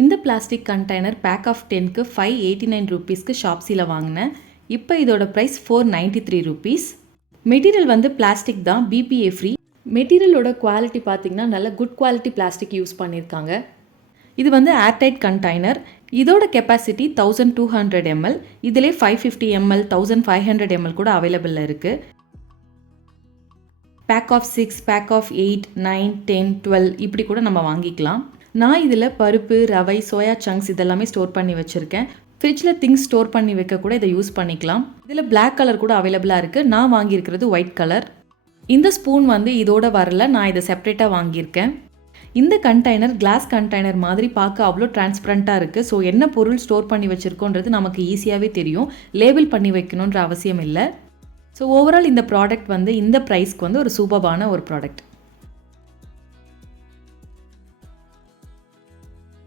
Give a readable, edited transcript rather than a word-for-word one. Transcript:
இந்த plastic container back of 10க்கு 589 ரூபீஸ்க்கு ஷாப்ஸியில் வாங்கினேன். இப்போ இதோட ப்ரைஸ் 493 ரூபீஸ். மெட்டீரியல் வந்து பிளாஸ்டிக் தான், BPA ஃப்ரீ. மெட்டீரியலோட குவாலிட்டி பார்த்திங்கன்னா நல்ல குட் குவாலிட்டி பிளாஸ்டிக் யூஸ் பண்ணியிருக்காங்க. இது வந்து ஏர்டைட் கண்டெய்னர். இதோட கெப்பாசிட்டி 1200 ml. இதிலே 550 ml 1500 ml கூட அவைலபிளில் இருக்குது. பேக் ஆஃப் 6, பேக் ஆஃப் 8, 9, 10, 12 இப்படி கூட நம்ம வாங்கிக்கலாம். நான் இதில் பருப்பு, ரவை, சோயா சங்க்ஸ் இதெல்லாமே ஸ்டோர் பண்ணி வச்சுருக்கேன். ஃப்ரிட்ஜில் திங்ஸ் ஸ்டோர் பண்ணி வைக்க கூட இதை யூஸ் பண்ணிக்கலாம். இதில் பிளாக் கலர் கூட அவைலபிளாக இருக்குது. நான் வாங்கியிருக்கிறது ஒயிட் கலர். இந்த ஸ்பூன் வந்து இதோட வரல, நான் இதை செப்பரேட்டாக வாங்கியிருக்கேன். இந்த கண்டெய்னர் கிளாஸ் கண்டெய்னர் மாதிரி பார்க்க அவ்வளோ டிரான்ஸ்பரண்ட்டாக இருக்குது. ஸோ என்ன பொருள் ஸ்டோர் பண்ணி வச்சுருக்கோன்றது நமக்கு ஈஸியாகவே தெரியும். லேபிள் பண்ணி வைக்கணுன்ற அவசியம் இல்லை. ஸோ ஓவரால் இந்த ப்ராடக்ட் வந்து இந்த ப்ரைஸ்க்கு வந்து ஒரு சூப்பரான ஒரு ப்ராடக்ட்.